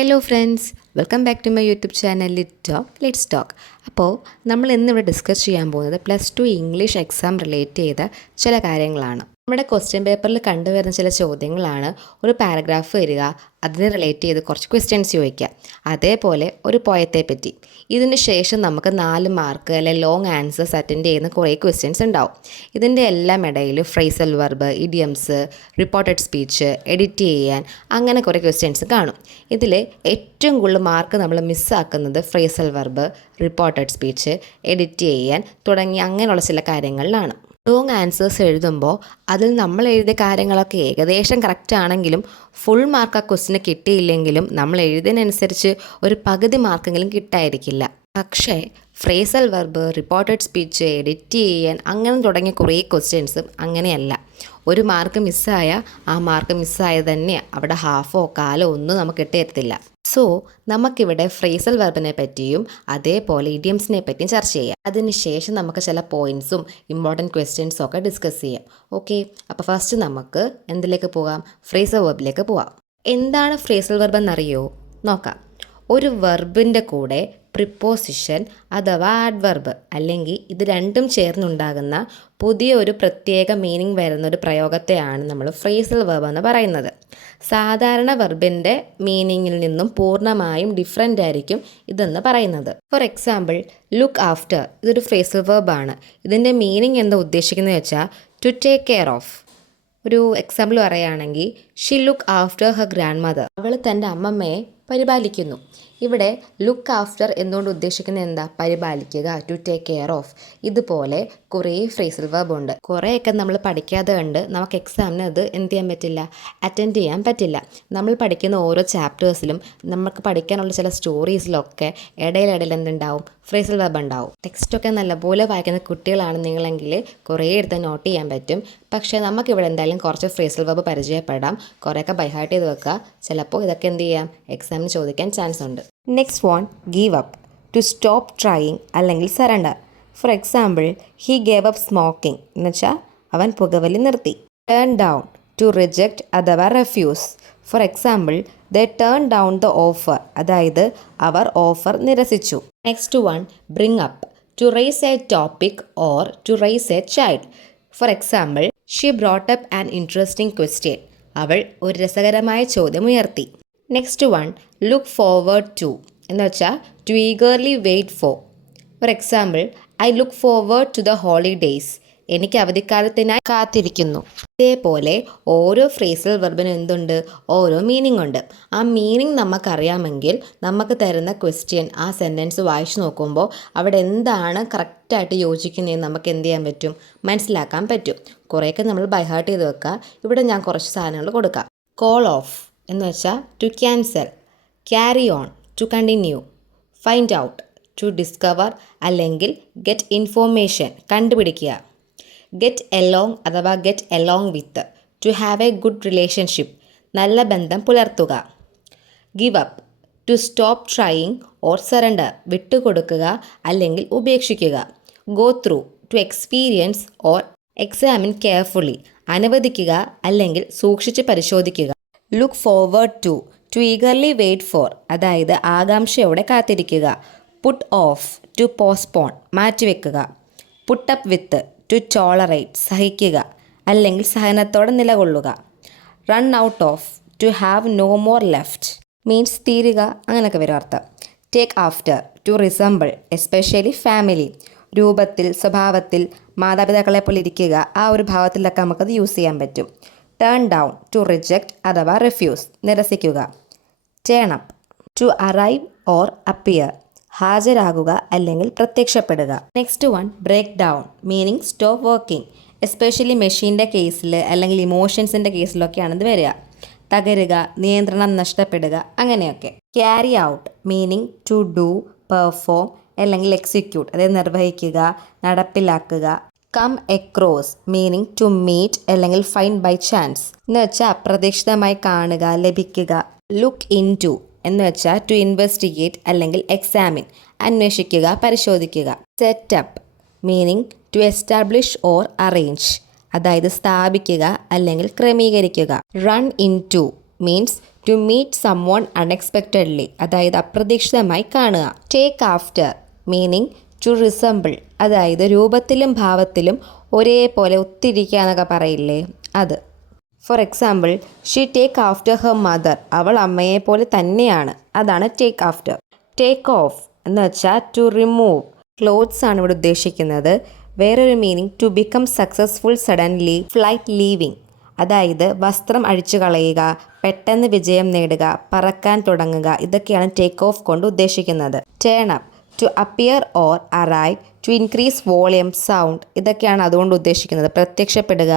Hello friends, welcome back to my YouTube channel let's talk. അപ്പോൾ നമ്മൾ ഇന്നിവിടെ discuss ചെയ്യാൻ പോകുന്നത് +2 ഇംഗ്ലീഷ് എക്സാം റിലേറ്റ് ചെയ്ത ചില കാര്യങ്ങളാണ്. നമ്മുടെ ക്വസ്റ്റ്യൻ പേപ്പറിൽ കണ്ടുവരുന്ന ചില ചോദ്യങ്ങളാണ്. ഒരു പാരഗ്രാഫ് വരിക, അതിനെ റിലേറ്റ് ചെയ്ത് കുറച്ച് ക്വസ്റ്റ്യൻസ് ചോദിക്കുക. അതേപോലെ ഒരു പോയത്തെ പറ്റി. ഇതിന് ശേഷം നമുക്ക് 4 മാർക്ക് അല്ലെങ്കിൽ ലോങ് ആൻസേഴ്സ് അറ്റൻഡ് ചെയ്യുന്ന കുറേ ക്വസ്റ്റ്യൻസ് ഉണ്ടാവും. ഇതിൻ്റെ എല്ലാം ഇടയിൽ phrasal verb, idioms, reported speech, edit ചെയ്യാൻ അങ്ങനെ കുറേ ക്വസ്റ്റ്യൻസ് കാണും. ഇതിൽ ഏറ്റവും കൂടുതൽ മാർക്ക് നമ്മൾ മിസ്സാക്കുന്നത് phrasal verb, reported speech, edit ചെയ്യാൻ തുടങ്ങി അങ്ങനെയുള്ള ചില കാര്യങ്ങളിലാണ്. ലോങ് ആൻസേഴ്സ് എഴുതുമ്പോൾ അതിൽ നമ്മൾ എഴുതിയ കാര്യങ്ങളൊക്കെ ഏകദേശം കറക്റ്റ് ആണെങ്കിലും ഫുൾ മാർക്ക് ആ ക്വസ്റ്റിന് കിട്ടിയില്ലെങ്കിലും നമ്മൾ എഴുതിയതിനനുസരിച്ച് ഒരു പകുതി മാർക്കെങ്കിലും കിട്ടായിരിക്കില്ല. പക്ഷേ phrasal verb, reported speech, edit ചെയ്യാൻ അങ്ങനെ തുടങ്ങിയ കുറേ ക്വസ്റ്റ്യൻസും അങ്ങനെയല്ല. ഒരു മാർക്ക് മിസ്സായ ആ മാർക്ക് മിസ്സായത് തന്നെ അവിടെ ഹാഫോ കാലോ ഒന്നും നമുക്ക് കിട്ടിയിരുത്തില്ല. സോ നമുക്കിവിടെ ഫ്രേസൽ വെർബിനെ പറ്റിയും അതേപോലെ ഇഡിയംസിനെ പറ്റിയും ചർച്ച ചെയ്യാം. അതിനുശേഷം നമുക്ക് ചില പോയിൻറ്റ്സും ഇമ്പോർട്ടൻറ്റ് ക്വസ്റ്റ്യൻസും ഒക്കെ ഡിസ്കസ് ചെയ്യാം. ഓക്കെ, അപ്പോൾ ഫസ്റ്റ് നമുക്ക് എന്തിലേക്ക് പോകാം? ഫ്രേസൽ വെർബിലേക്ക് പോകാം. എന്താണ് ഫ്രേസൽ വെർബ് എന്നറിയോ? നോക്കാം. ഒരു വെർബിൻ്റെ കൂടെ പ്രിപ്പോസിഷൻ അഥവാ ആഡ്വർബ് അല്ലെങ്കിൽ ഇത് രണ്ടും ചേർന്നുണ്ടാകുന്ന പുതിയ ഒരു പ്രത്യേക മീനിങ് വരുന്ന ഒരു പ്രയോഗത്തെയാണ് നമ്മൾ ഫ്രേസൽ വെർബ് എന്ന് പറയുന്നത്. സാധാരണ വെർബിൻ്റെ മീനിങ്ങിൽ നിന്നും പൂർണ്ണമായും ഡിഫറെൻ്റ് ആയിരിക്കും ഇതെന്ന് പറയുന്നത്. ഫോർ എക്സാമ്പിൾ, ലുക്ക് ആഫ്റ്റർ ഇതൊരു ഫ്രേസൽ വെർബാണ്. ഇതിൻ്റെ മീനിങ് എന്താ ഉദ്ദേശിക്കുന്നത് വെച്ചാൽ ടു ടേക്ക് കെയർ ഓഫ്. ഒരു എക്സാമ്പിൾ പറയുകയാണെങ്കിൽ, she look after her grand mother തൻ്റെ അമ്മമ്മയെ പരിപാലിക്കുന്നു. ഇവിടെ ലുക്ക് ആഫ്റ്റർ എന്നുകൊണ്ട് ഉദ്ദേശിക്കുന്നത് എന്താ? പരിപാലിക്കുക, ടു ടേക്ക് കെയർ ഓഫ്. ഇതുപോലെ കുറേ ഫ്രേസൽ വെർബ് ഉണ്ട്. കുറേയൊക്കെ നമ്മൾ പഠിക്കാതെ കണ്ട് നമുക്ക് എക്സാമിന് അത് എന്ത് ചെയ്യാൻ പറ്റില്ല, അറ്റൻഡ് ചെയ്യാൻ പറ്റില്ല. നമ്മൾ പഠിക്കുന്ന ഓരോ ചാപ്റ്റേഴ്സിലും നമുക്ക് പഠിക്കാനുള്ള ചില സ്റ്റോറീസിലൊക്കെ ഇടയിലിടയിൽ എന്തുണ്ടാവും? ഫ്രേസൽ വെർബ് ഉണ്ടാവും. ടെക്സ്റ്റൊക്കെ നല്ലപോലെ വായിക്കുന്ന കുട്ടികളാണ് നിങ്ങളെങ്കിൽ കുറേ എടുത്ത് നോട്ട് ചെയ്യാൻ പറ്റും. പക്ഷേ നമുക്കിവിടെ എന്തായാലും കുറച്ച് ഫ്രേസൽ വെർബ് പരിചയപ്പെടാം. കുറേയൊക്കെ ബൈഹാർട്ട് ചെയ്ത് വെക്കുക. ചിലപ്പോൾ ഇതൊക്കെ എന്ത് ചെയ്യാം, എക്സാമിന് ചോദിക്കാൻ ചാൻസ് ഉണ്ട്. Next one, give up, to stop trying അല്ലെങ്കിൽ surrender. For example, he gave up smoking എന്ന് വെച്ചാൽ അവൻ പുകവലി നിർത്തി. ടേൺ ഡൗൺ, ടു റിജക്റ്റ് അഥവാ refuse. For example, they turn down the offer, അതായത് അവർ ഓഫർ നിരസിച്ചു. Next one, bring up, to raise a topic or to raise a child. For example, she brought up an interesting question, അവൾ ഒരു രസകരമായ ചോദ്യം ഉയർത്തി. Next one, look forward to എന്ന് വെച്ചാൽ to eagerly wait for. For example, I look forward to the holidays, എനിക്ക് അവധിക്കാലത്തിനായി കാത്തിരിക്കുന്നു. ഇതേപോലെ ഓരോ ഫ്രേസൽ വെർബിനും എന്തുണ്ട്? ഓരോ മീനിങ് ഉണ്ട്. ആ മീനിങ് നമുക്കറിയാമെങ്കിൽ നമുക്ക് തരുന്ന ക്വസ്റ്റ്യൻ ആ സെൻറ്റൻസ് വായിച്ചു നോക്കുമ്പോൾ അവിടെ എന്താണ് കറക്റ്റായിട്ട് യോജിക്കുന്നതെന്ന് നമുക്ക് എന്ത് ചെയ്യാൻ പറ്റും? മനസ്സിലാക്കാൻ പറ്റും. കുറേയൊക്കെ നമ്മൾ ബൈഹാർട്ട് ചെയ്ത് വെക്കുക. ഇവിടെ ഞാൻ കുറച്ച് സാധനങ്ങൾ കൊടുക്കാം. കോൾ ഓഫ് എന്ന് വെച്ചാൽ to cancel, carry on, to continue, find out, to discover അല്ലെങ്കിൽ ഗെറ്റ് ഇൻഫോർമേഷൻ, കണ്ടുപിടിക്കുക. ഗെറ്റ് എലോങ് അഥവാ get along with, to have a good relationship, നല്ല ബന്ധം പുലർത്തുക. Give up, to stop trying or surrender, വിട്ടുകൊടുക്കുക അല്ലെങ്കിൽ ഉപേക്ഷിക്കുക. Go through, to experience or examine carefully, അനുവദിക്കുക അല്ലെങ്കിൽ സൂക്ഷിച്ച് പരിശോധിക്കുക. Look forward to eagerly wait for, അതായത് ആകാംക്ഷയോടെ കാത്തിരിക്കുക. പുട്ട് ഓഫ്, ടു പോസ്റ്റ്പോൺ, മാറ്റിവെക്കുക. Put up with, to tolerate, സഹിക്കുക അല്ലെങ്കിൽ സഹനത്തോടെ നിലകൊള്ളുക. Run out of, to have no more left, means തീരുക, അങ്ങനെയൊക്കെ വരും അർത്ഥം. Take after, to resemble, especially family, രൂപത്തിൽ, സ്വഭാവത്തിൽ മാതാപിതാക്കളെ പോലെ ഇരിക്കുക, ആ ഒരു ഭാവത്തിലൊക്കെ നമുക്കത് യൂസ് ചെയ്യാൻ പറ്റും. ടേൺ ഡൗൺ, ടു റിജക്റ്റ് അഥവാ റെഫ്യൂസ്, നിരസിക്കുക. Turn up, to arrive or appear, ഹാജരാകുക അല്ലെങ്കിൽ പ്രത്യക്ഷപ്പെടുക. Next one, break down, meaning stop working, especially മെഷീൻ്റെ കേസിൽ അല്ലെങ്കിൽ ഇമോഷൻസിൻ്റെ കേസിലൊക്കെയാണ് ഇത് വരിക. തകരുക, നിയന്ത്രണം നഷ്ടപ്പെടുക, അങ്ങനെയൊക്കെ. Carry out, meaning to do, perform അല്ലെങ്കിൽ എക്സിക്യൂട്ട്, അതായത് നിർവഹിക്കുക, നടപ്പിലാക്കുക. Come across, meaning to meet അല്ലെങ്കിൽ ഫൈൻഡ് ബൈ ചാൻസ് എന്ന് വെച്ചാൽ അപ്രതീക്ഷിതമായി കാണുക, ലഭിക്കുക. ലുക്ക് ഇൻ ടു എന്ന് വെച്ചാൽ ടു ഇൻവെസ്റ്റിഗേറ്റ് അല്ലെങ്കിൽ എക്സാമിൻ, അന്വേഷിക്കുക, പരിശോധിക്കുക. Setup, meaning to establish or arrange, അതായത് സ്ഥാപിക്കുക അല്ലെങ്കിൽ ക്രമീകരിക്കുക. Run in to means to meet someone unexpectedly, അതായത് അപ്രതീക്ഷിതമായി കാണുക. Take after meaning to resemble, അതായത് രൂപത്തിലും ഭാവത്തിലും ഒരേപോലെ ഒത്തിരിക്കുക എന്നൊക്കെ പറയില്ലേ, അത്. For example, she take after her mother, അവൾ അമ്മയെപ്പോലെ തന്നെയാണ്, അതാണ് ടേക്ക് ആഫ്റ്റർ. ടേക്ക് ഓഫ് എന്ന് വെച്ചാൽ ടു റിമൂവ്, ക്ലോത്ത്സ് ആണ് ഇവിടെ ഉദ്ദേശിക്കുന്നത്. വേറൊരു meaning to become successful suddenly, flight leaving, അതായത് വസ്ത്രം അഴിച്ചു കളയുക, പെട്ടെന്ന് വിജയം നേടുക, പറക്കാൻ തുടങ്ങുക, ഇതൊക്കെയാണ് ടേക്ക് ഓഫ് കൊണ്ട് ഉദ്ദേശിക്കുന്നത്. Turn up to appear or arrive, to increase volume sound, ഇതൊക്കെയാണ് അതുകൊണ്ട് ഉദ്ദേശിക്കുന്നത്. പ്രത്യക്ഷപ്പെടുക,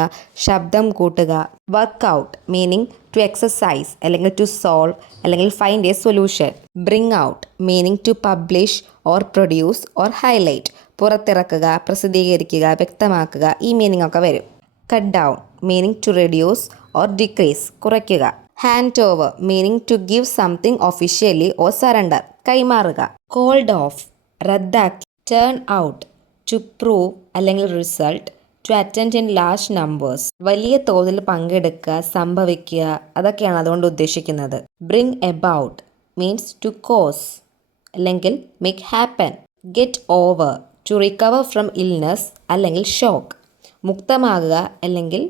ശബ്ദം കൂട്ടുക. Work out meaning to exercise അല്ലെങ്കിൽ ടു സോൾവ് അല്ലെങ്കിൽ find a solution. Bring out meaning to publish or produce or highlight, പുറത്തിറക്കുക, പ്രസിദ്ധീകരിക്കുക, വ്യക്തമാക്കുക, ഈ മീനിങ് ഒക്കെ വരും. Cut down meaning to reduce or decrease, കുറയ്ക്കുക. Hand over meaning to give something officially or surrender, കൈമാറുക. Called off റദ്ദാക്കി. Turn out to prove അല്ലെങ്കിൽ result, to attend in large numbers, വലിയ തോതിൽ പങ്കെടുക്കുക, സംഭവിക്കുക, അതൊക്കെയാണ് അതുകൊണ്ട് ഉദ്ദേശിക്കുന്നത്. Bring about means to cause അല്ലെങ്കിൽ make happen. Get over to recover from illness അല്ലെങ്കിൽ ഷോക്ക്, മുക്തമാകുക അല്ലെങ്കിൽ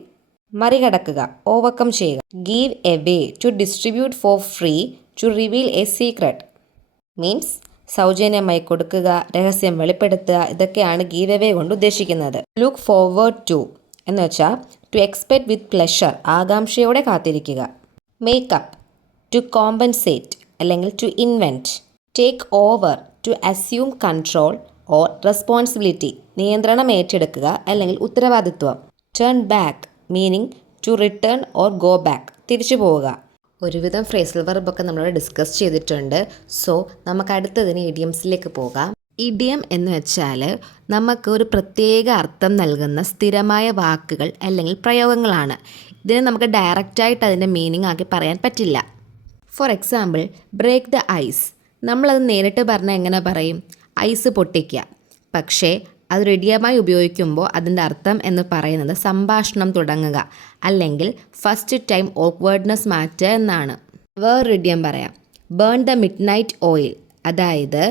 മറികടക്കുക, ഓവർകം ചെയ്യുക. Give away to distribute for free, to reveal a secret means സൗജന്യമായി കൊടുക്കുക, രഹസ്യം വെളിപ്പെടുത്തുക, ഇതൊക്കെയാണ് ഗീവ് എവേ കൊണ്ട് ഉദ്ദേശിക്കുന്നത്. ലുക്ക് ഫോർവേഡ് ടു എന്ന് വെച്ചാൽ ടു എക്സ്പെക്ട് വിത്ത് പ്ലഷർ, ആകാംക്ഷയോടെ കാത്തിരിക്കുക. മേക്കപ്പ് ടു കോമ്പൻസേറ്റ് അല്ലെങ്കിൽ to invent. Take over to assume control or responsibility, നിയന്ത്രണം ഏറ്റെടുക്കുക അല്ലെങ്കിൽ ഉത്തരവാദിത്വം. Turn back meaning to return or go back, തിരിച്ചു പോവുക. ഒരുവിധം ഫ്രേസൽ വെർബൊക്കെ നമ്മൾ ഡിസ്കസ് ചെയ്തിട്ടുണ്ട്. സോ നമുക്ക് അടുത്തതിന് ഇഡിയംസിലേക്ക് പോകാം. ഇഡിയം എന്ന് വെച്ചാൽ നമുക്ക് ഒരു പ്രത്യേക അർത്ഥം നൽകുന്ന സ്ഥിരമായ വാക്കുകൾ അല്ലെങ്കിൽ പ്രയോഗങ്ങളാണ്. ഇതിനെ നമുക്ക് ഡയറക്റ്റായിട്ട് അതിൻ്റെ മീനിങ് ആക്കി പറയാൻ പറ്റില്ല. For example, break the ice, നമ്മളത് നേരിട്ട് പറഞ്ഞാൽ എങ്ങനെ പറയും? ഐസ് പൊട്ടിക്കുക. പക്ഷേ അതൊരു ഇഡിയമായി ഉപയോഗിക്കുമ്പോൾ അതിൻ്റെ അർത്ഥം എന്ന് പറയുന്നത് സംഭാഷണം തുടങ്ങുക അല്ലെങ്കിൽ ഫസ്റ്റ് ടൈം ഓക്വേർഡ്നെസ് മാറ്റുക എന്നാണ്. വേറൊരു ഇഡിയം പറയാം, burn the midnight oil, അതായത്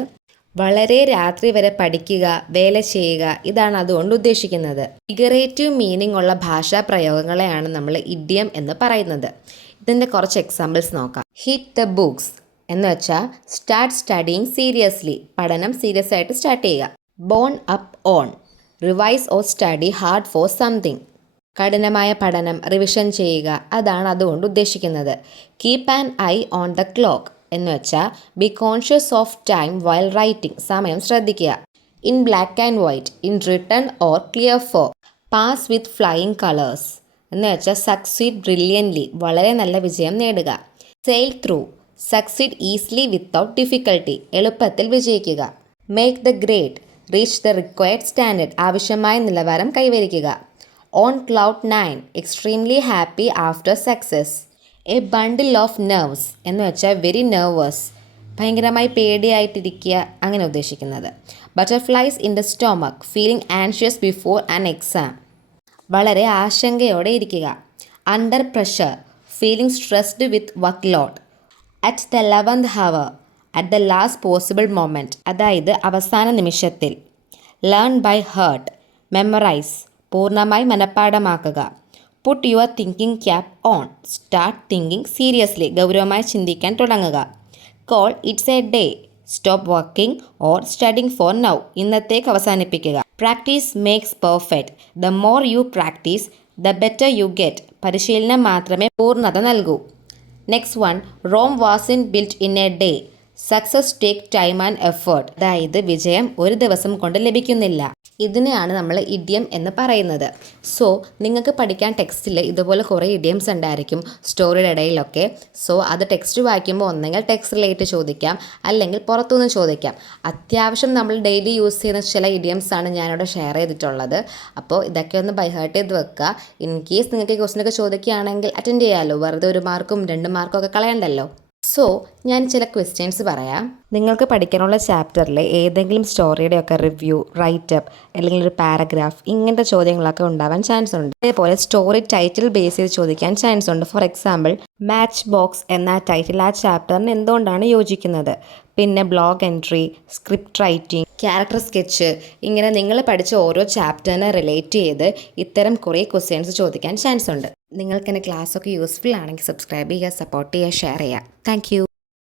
വളരെ രാത്രി വരെ പഠിക്കുക, വേല ചെയ്യുക, ഇതാണ് അതുകൊണ്ട് ഉദ്ദേശിക്കുന്നത്. ഫിഗറേറ്റീവ് മീനിങ് ഉള്ള ഭാഷാ പ്രയോഗങ്ങളെയാണ് നമ്മൾ ഇഡിയം എന്ന് പറയുന്നത്. ഇതിൻ്റെ കുറച്ച് എക്സാമ്പിൾസ് നോക്കാം. ഹിറ്റ് ദ ബുക്സ് എന്ന് വെച്ചാൽ സ്റ്റാർട്ട് സ്റ്റഡിങ് സീരിയസ്ലി, പഠനം സീരിയസ് ആയിട്ട് സ്റ്റാർട്ട് ചെയ്യുക. Bone up on, revise or study hard for something, കഠിനമായ പഠനം, റിവിഷൻ ചെയ്യുക, അതാണ് അതുകൊണ്ട് ഉദ്ദേശിക്കുന്നത്. Keep an eye on the clock എന്ന് വെച്ചാൽ be conscious of time while writing, സമയം ശ്രദ്ധിക്കുക. In black and white, in written or clear for. Pass with flying colours എന്ന് വെച്ചാൽ സക്സീഡ് ബ്രില്യൻ്റ്ലി, വളരെ നല്ല വിജയം നേടുക. Sail through, succeed easily without difficulty, എളുപ്പത്തിൽ വിജയിക്കുക. Make the grade, reach the required standard, ആവശ്യമായ നിലവാരം കൈവരിക്കുക. On cloud 9, extremely happy after success. A bundle of nerves എന്ന് വെച്ചാൽ വെരി നെർവസ്, ഭയങ്കരമായി പേടിയായിട്ടിരിക്കുക, അങ്ങനെ ഉദ്ദേശിക്കുന്നത്. Butterflies in the stomach, feeling anxious before an exam, വളരെ ആശങ്കയോടെ ഇരിക്കുക. Under pressure, feeling stressed with work load. At the 11th hour, at the last possible moment, അതായത് അവസാന നിമിഷത്തിൽ. ലേൺ ബൈ ഹേർട്ട്, മെമ്മറൈസ്, പൂർണ്ണമായി മനഃപ്പാഠമാക്കുക. Put your thinking cap on, start thinking seriously, ഗൗരവമായി ചിന്തിക്കാൻ തുടങ്ങുക. Call it's a day, stop working or studying for now, ഇന്നത്തേക്ക് അവസാനിപ്പിക്കുക. Practice makes perfect, the more you practise the better you get, പരിശീലനം മാത്രമേ പൂർണ്ണത നൽകൂ. Next one, Rome was in built in a day, success take time and effort, അതായത് വിജയം ഒരു ദിവസം കൊണ്ട് ലഭിക്കുന്നില്ല. ഇതിനെയാണ് നമ്മൾ ഇഡിയം എന്ന് പറയുന്നത്. സോ നിങ്ങൾക്ക് പഠിക്കാൻ ടെക്സ്റ്റിൽ ഇതുപോലെ കുറേ ഇഡിയംസ് ഉണ്ടായിരിക്കും സ്റ്റോറിയുടെ ഇടയിലൊക്കെ. സോ അത് ടെക്സ്റ്റ് വായിക്കുമ്പോൾ ഒന്നെങ്കിൽ ടെക്സ്റ്റ് റിലേറ്റ് ചോദിക്കാം, അല്ലെങ്കിൽ പുറത്തുനിന്ന് ചോദിക്കാം. അത്യാവശ്യം നമ്മൾ ഡെയിലി യൂസ് ചെയ്യുന്ന ചില ഇഡിയംസാണ് ഞാനിവിടെ ഷെയർ ചെയ്തിട്ടുള്ളത്. അപ്പോൾ ഇതൊക്കെ ഒന്ന് ബൈ ഹാർട്ട് ചെയ്ത് വെക്കുക. ഇൻ കേസ് നിങ്ങൾക്ക് ഈ ക്വസ്റ്റ്യനൊക്കെ ചോദിക്കുകയാണെങ്കിൽ അറ്റൻഡ് ചെയ്യാമല്ലോ, വെറുതെ 1 മാർക്കും 2 മാർക്കും ഒക്കെ കളയണ്ടല്ലോ. സോ ഞാൻ ചില ക്വസ്റ്റ്യൻസ് പറയാം. നിങ്ങൾക്ക് പഠിക്കാനുള്ള ചാപ്റ്ററിൽ ഏതെങ്കിലും സ്റ്റോറിയുടെയൊക്കെ റിവ്യൂ, റൈറ്റപ്പ് അല്ലെങ്കിൽ ഒരു പാരഗ്രാഫ്, ഇങ്ങനത്തെ ചോദ്യങ്ങളൊക്കെ ഉണ്ടാവാൻ ചാൻസ് ഉണ്ട്. അതേപോലെ സ്റ്റോറി ടൈറ്റിൽ ബേസ് ചെയ്ത് ചോദിക്കാൻ ചാൻസ് ഉണ്ട്. ഫോർ എക്സാമ്പിൾ, മാച്ച് ബോക്സ് എന്ന ടൈറ്റിൽ ആ ചാപ്റ്ററിന് എന്തുകൊണ്ടാണ് യോജിക്കുന്നത്? പിന്നെ blog entry, script writing, character sketch, ഇങ്ങനെ നിങ്ങൾ പഠിച്ച ഓരോ ചാപ്റ്ററിനെ റിലേറ്റ് ചെയ്ത് ഇത്തരം കുറേ ക്വസ്റ്റ്യൻസ് ചോദിക്കാൻ ചാൻസ് ഉണ്ട്. നിങ്ങൾക്ക് എൻ്റെ ക്ലാസ്സൊക്കെ യൂസ്ഫുൾ ആണെങ്കിൽ സബ്സ്ക്രൈബ് ചെയ്യുക, സപ്പോർട്ട് ചെയ്യുക, ഷെയർ ചെയ്യുക. താങ്ക്